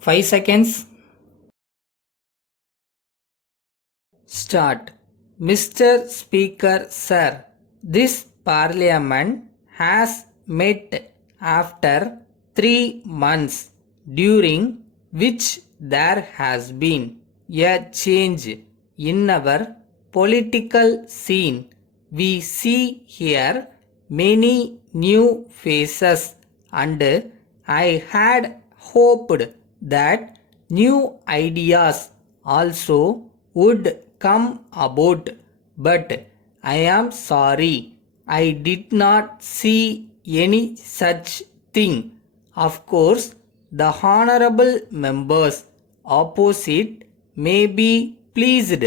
5 seconds. Start. Mr. Speaker, sir, this parliament has met after 3 months, during which there has been a change in our political scene. We see here many new faces, and I had hoped that new ideas also would come about, but I am sorry I did not see any such thing. Of course, the honorable members opposite may be pleased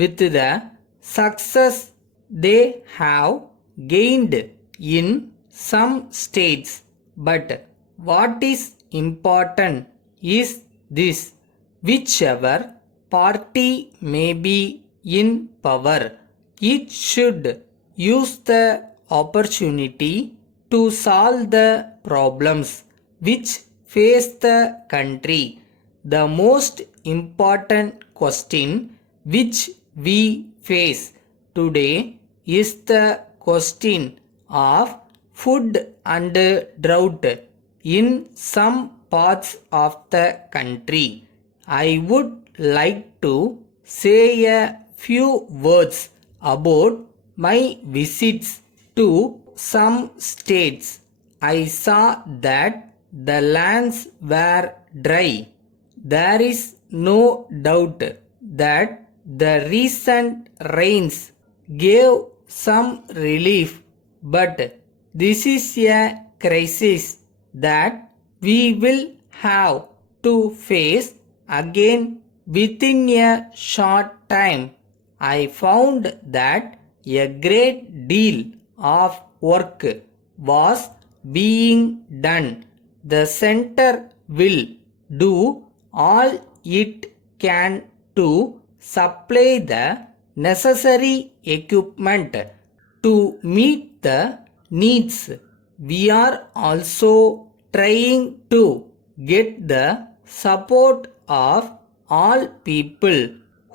with the success they have gained in some states, but what is important is this: whichever party may be in power, it should use the opportunity to solve the problems which face the country. The most important question which we face today is the question of food and drought in some parts of the country. I would like to say a few words about my visits to some states. I saw that the lands were dry. There is no doubt that the recent rains gave some relief, but this is a crisis that we will have to face again within a short time. I found that a great deal of work was being done. The center will do all it can to supply the necessary equipment to meet the needs. We are also trying to get the support of all people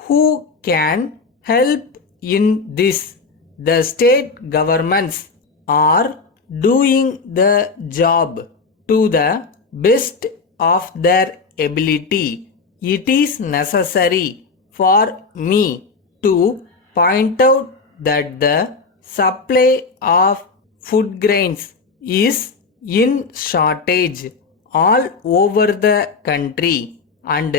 who can help in this. The state governments are doing the job to the best of their ability. It is necessary for me to point out that the supply of food grains is in shortage all over the country, and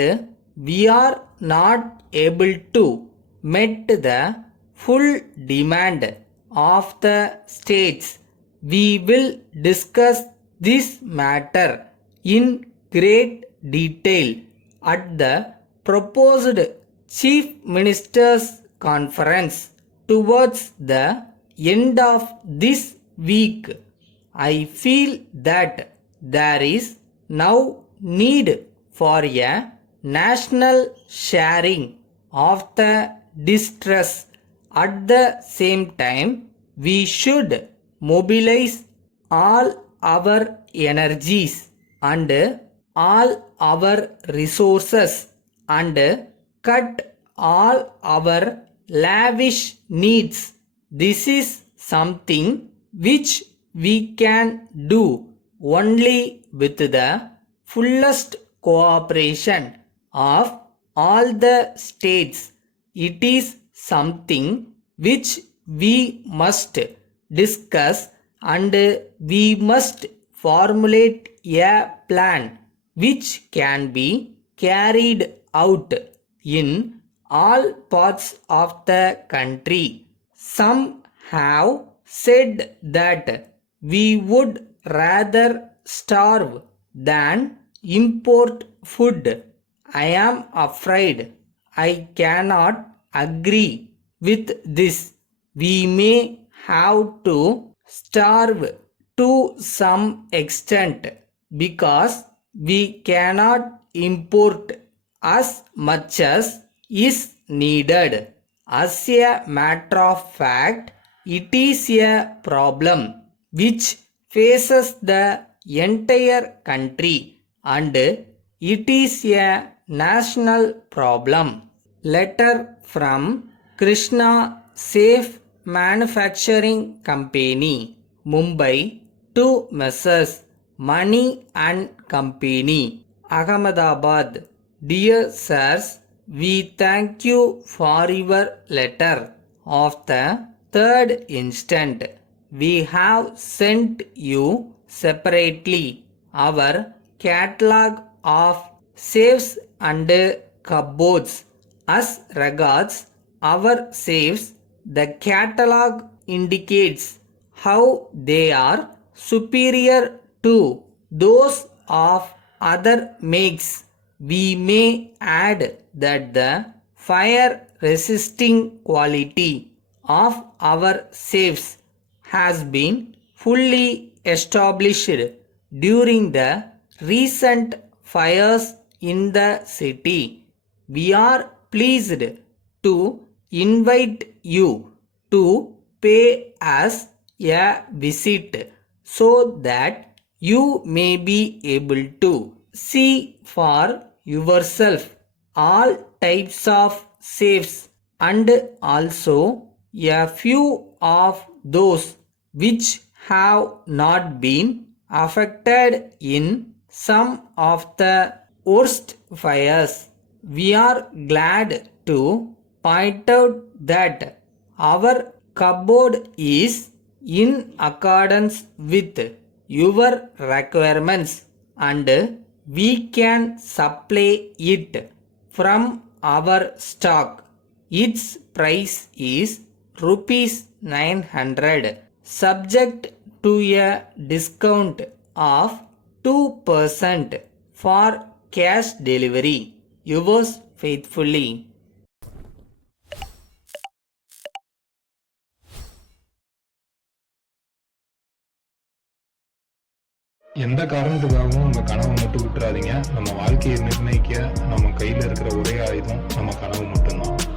we are not able to meet the full demand of the states. We will discuss this matter in great detail at the proposed Chief Ministers Conference towards the end of this week. I feel that there is now need for a national sharing of the distress. At the same time, we should mobilize all our energies and all our resources and cut all our lavish needs. This is something which we can do only with the fullest cooperation of all the states. It is something which we must discuss, and we must formulate a plan which can be carried out in all parts of the country. Some have said that we would rather starve than import food. I am afraid I cannot agree with this. We may have to starve to some extent because we cannot import as much as is needed. As a matter of fact, it is a problem which faces the entire country, and It is a national problem. Letter from Krishna Safe Manufacturing Company, Mumbai to Messrs. Money and Company, Ahmedabad. Dear sirs, we thank you for your letter of the 3rd instant. We have sent you separately our catalog of safes and cupboards. As regards our safes, the catalog indicates how they are superior to those of other makes. We may add that the fire resisting quality of our safes has been fully established during the recent fires in the city. We are pleased to invite you to pay us a visit so that you may be able to see for yourself all types of safes and also a few of those which have not been affected in some of the worst fires. We are glad to point out that our cupboard is in accordance with your requirements and we can supply it from our stock. Its price is rupees 900 subject to a discount of 2% for cash delivery. Yours faithfully. எந்த காரணத்துக்காகவும் உங்க கனவை மட்டும் விட்டுறாதீங்க. நம்ம வாழ்க்கையை நிர்ணயிக்க நம்ம கையில இருக்கிற ஒரே ஆயுதம் நம்ம கனவு மட்டும்தான்.